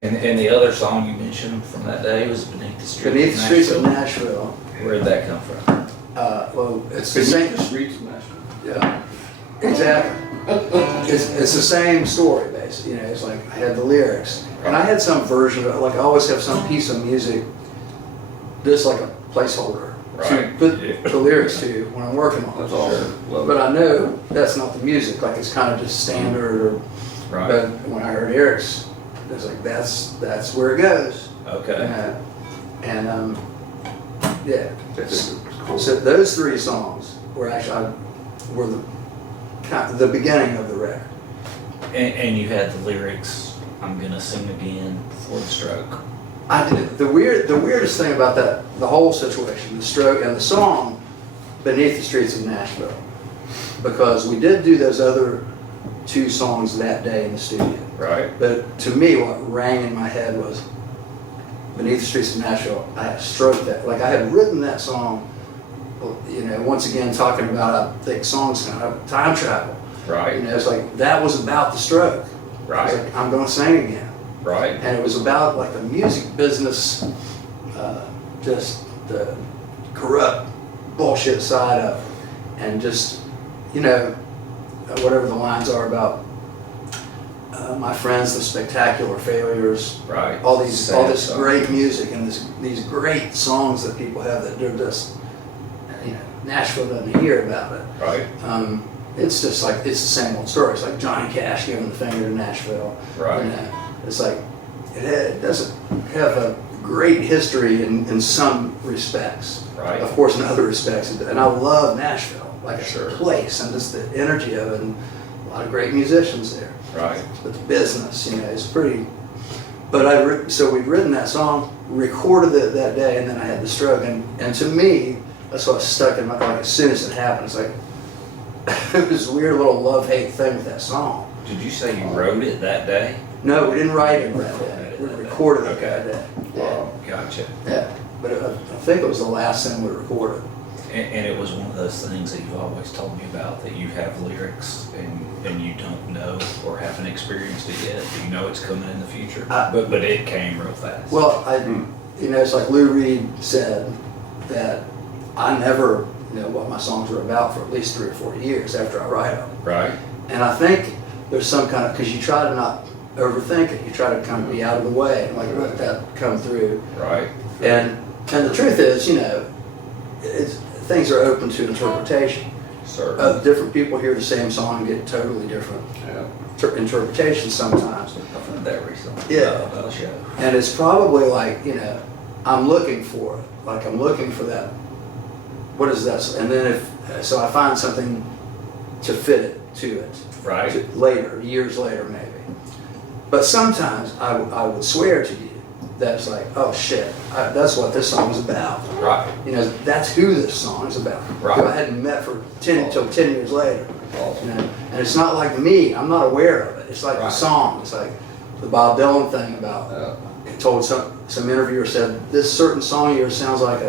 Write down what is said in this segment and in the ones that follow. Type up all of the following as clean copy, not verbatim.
And the other song you mentioned from that day was Beneath the Streets of Nashville. Where'd that come from? Well, it's the same. The Streets of Nashville. Yeah, exactly. It's the same story, basically. You know, it's like I had the lyrics, and I had some version of it. Like I always have some piece of music, just like a placeholder to put the lyrics to when I'm working on it. That's awesome. But I know that's not the music. Like it's kind of just standard. Or, But when I heard lyrics, it's like that's where it goes. Okay. Yeah. That's cool. So those three songs were actually the beginning of the record. And you had the lyrics, I'm gonna sing again for the stroke. I did. The weirdest thing about that, the whole situation, the stroke and the song, Beneath the Streets of Nashville, because we did do those other two songs that day in the studio. Right. But to me, what rang in my head was Beneath the Streets of Nashville. I had stroked that. Like I had written that song, you know, once again talking about, I think songs kind of time travel. Right. You know, it's like that was about the stroke. Right. It's like, I'm going to sing again. Right. And it was about like the music business, just the corrupt bullshit side of it. And just, you know, whatever the lines are about my friends, the spectacular failures. Right. All this great music and these great songs that people have that they're just, you know, Nashville doesn't hear about it. Right. It's just like, it's the same old story. It's like Johnny Cash giving the finger to Nashville. Right. You know, it's like, it doesn't have a great history in some respects. Right. Of course, in other respects. And I love Nashville, like Sure. a place, and just the energy of it, and a lot of great musicians there. Right. But the business, you know, is pretty. But so we'd written that song, recorded it that day, and then I had the stroke. And to me, that's what stuck in my, like as soon as it happened, it's like, it was a weird little love-hate thing with that song. Did you say you wrote it that day? No, we didn't write it that day. We recorded it that day. Wow. Gotcha. Yeah, but I think it was the last thing we recorded. And it was one of those things that you've always told me about, that you have lyrics and you don't know or haven't experienced it yet. You know it's coming in the future, but it came real fast. Well, you know, it's like Lou Reed said that I never know what my songs were about for at least 3 or 4 years after I write them. Right. And I think there's some kind of, because you try to not overthink it, you try to kind of be out of the way and like let that come through. Right. And the truth is, you know, things are open to interpretation. Certainly. Different people hear the same song and get totally different interpretations sometimes. I've heard that recently. Yeah. About a show. And it's probably like, you know, I'm looking for it. Like I'm looking for that. What is that? And then so I find something to fit it to it. Right. Later, years later maybe. But sometimes I would swear to you that it's like, oh shit, that's what this song's about. Right. You know, that's who this song's about. Right. Who I hadn't met for 10 years later. Awesome. You know? And it's not like me, I'm not aware of it. It's like the song. It's like the Bob Dylan thing about, told some interviewer said, this certain song here sounds like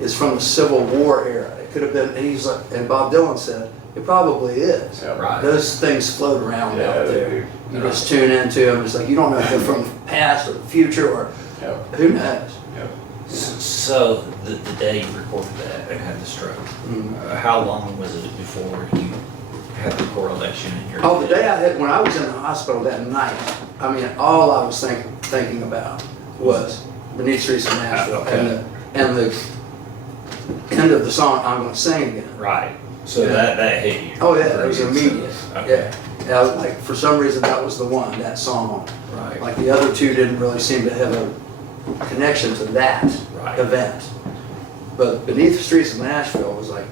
is from the Civil War era. It could have been, and he's like, and Bob Dylan said, it probably is. Yeah, right. Those things float around out there. You Yeah. just tune into them. It's like, you don't know if they're from the past or the future or who knows. So the day you recorded that and had the stroke, how long was it before you had the correlation in your Oh, the day I had, when I was in the hospital that night, I mean, all I was thinking about was Beneath Streets of Nashville. Okay. And the end of the song, I'm going to sing again. Right. So Yeah. that hit you. Oh yeah, it was immediate. Okay. Yeah, like for some reason that was the one, that song. Right. Like the other two didn't really seem to have a connection to that event. But Beneath the Streets of Nashville was like,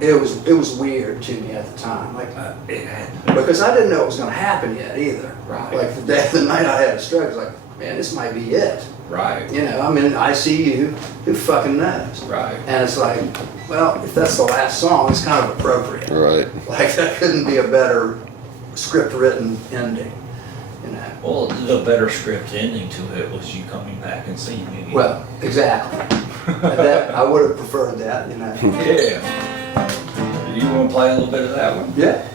it was weird to me at the time. Like it had because I didn't know it was going to happen yet either. Right. Like the night I had a stroke, I was like, man, this might be it. right. You know, I'm in ICU, who fucking knows? Right. And it's like, well, if that's the last song, it's kind of appropriate. Right. Like that couldn't be a better script written ending, you know. Well, the better script ending to it was you coming back and seeing me again. Well, exactly. That, I would have preferred that, you know. Yeah. You want to play a little bit of that one? Yeah.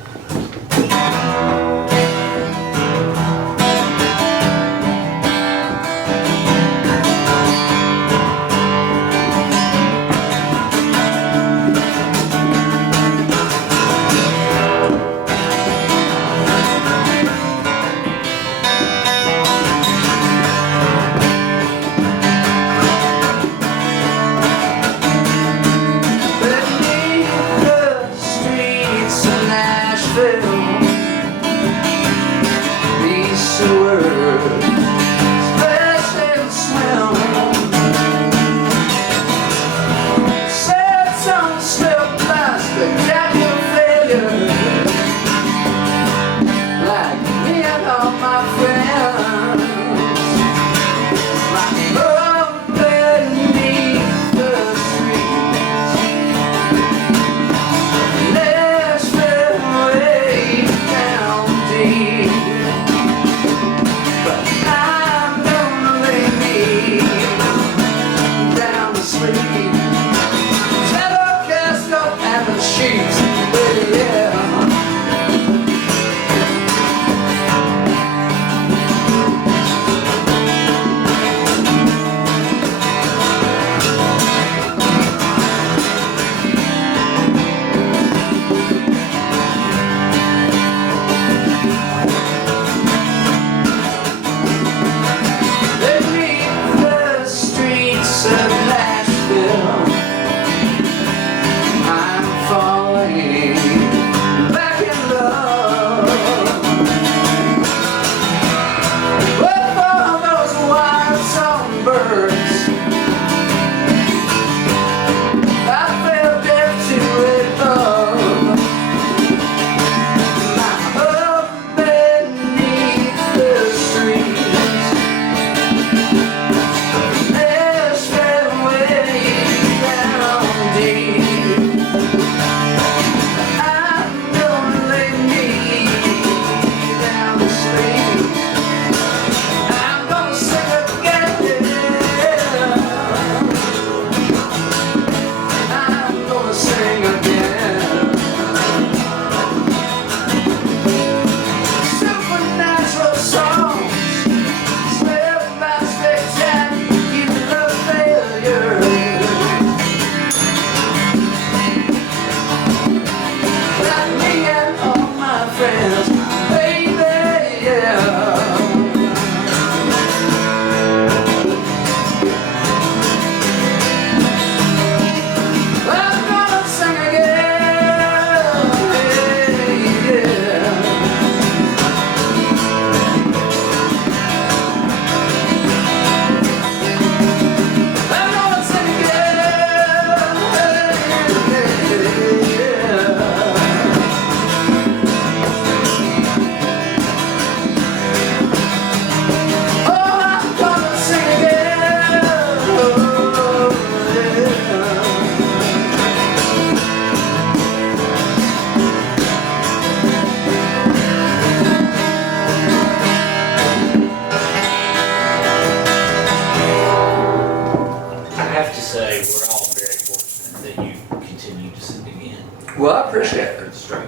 Well, I appreciate it. after the stroke.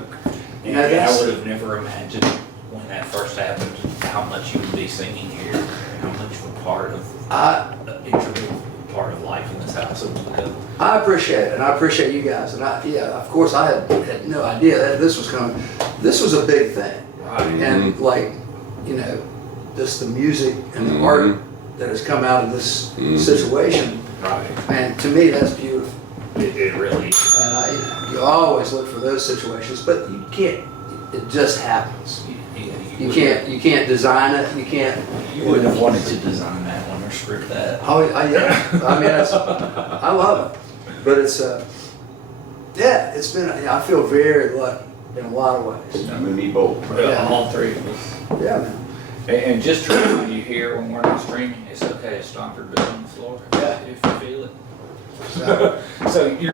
You And know, I that's- would have never imagined when that first happened how much you would be singing here, and how much of a part of, an integral part of life in this house it will become. I appreciate it, and I appreciate you guys. And of course, I had no idea that this was coming. This was a big thing. Right. And like, just the music and the art that has come out of this situation. Right. And to me, that's beautiful. It really is. And you always look for those situations, but you can't. It just happens. You can't design it. You can't. You wouldn't have wanted to design that one or script that. Oh, yeah. I mean, I love it. But it's it's been. I feel very lucky in a lot of ways. I'm gonna need both. Yeah. All three of us. Yeah, man. And just to remind you here, when we're not streaming, it's okay to stomp your boot on the floor Yeah. if you feel it. So, So you're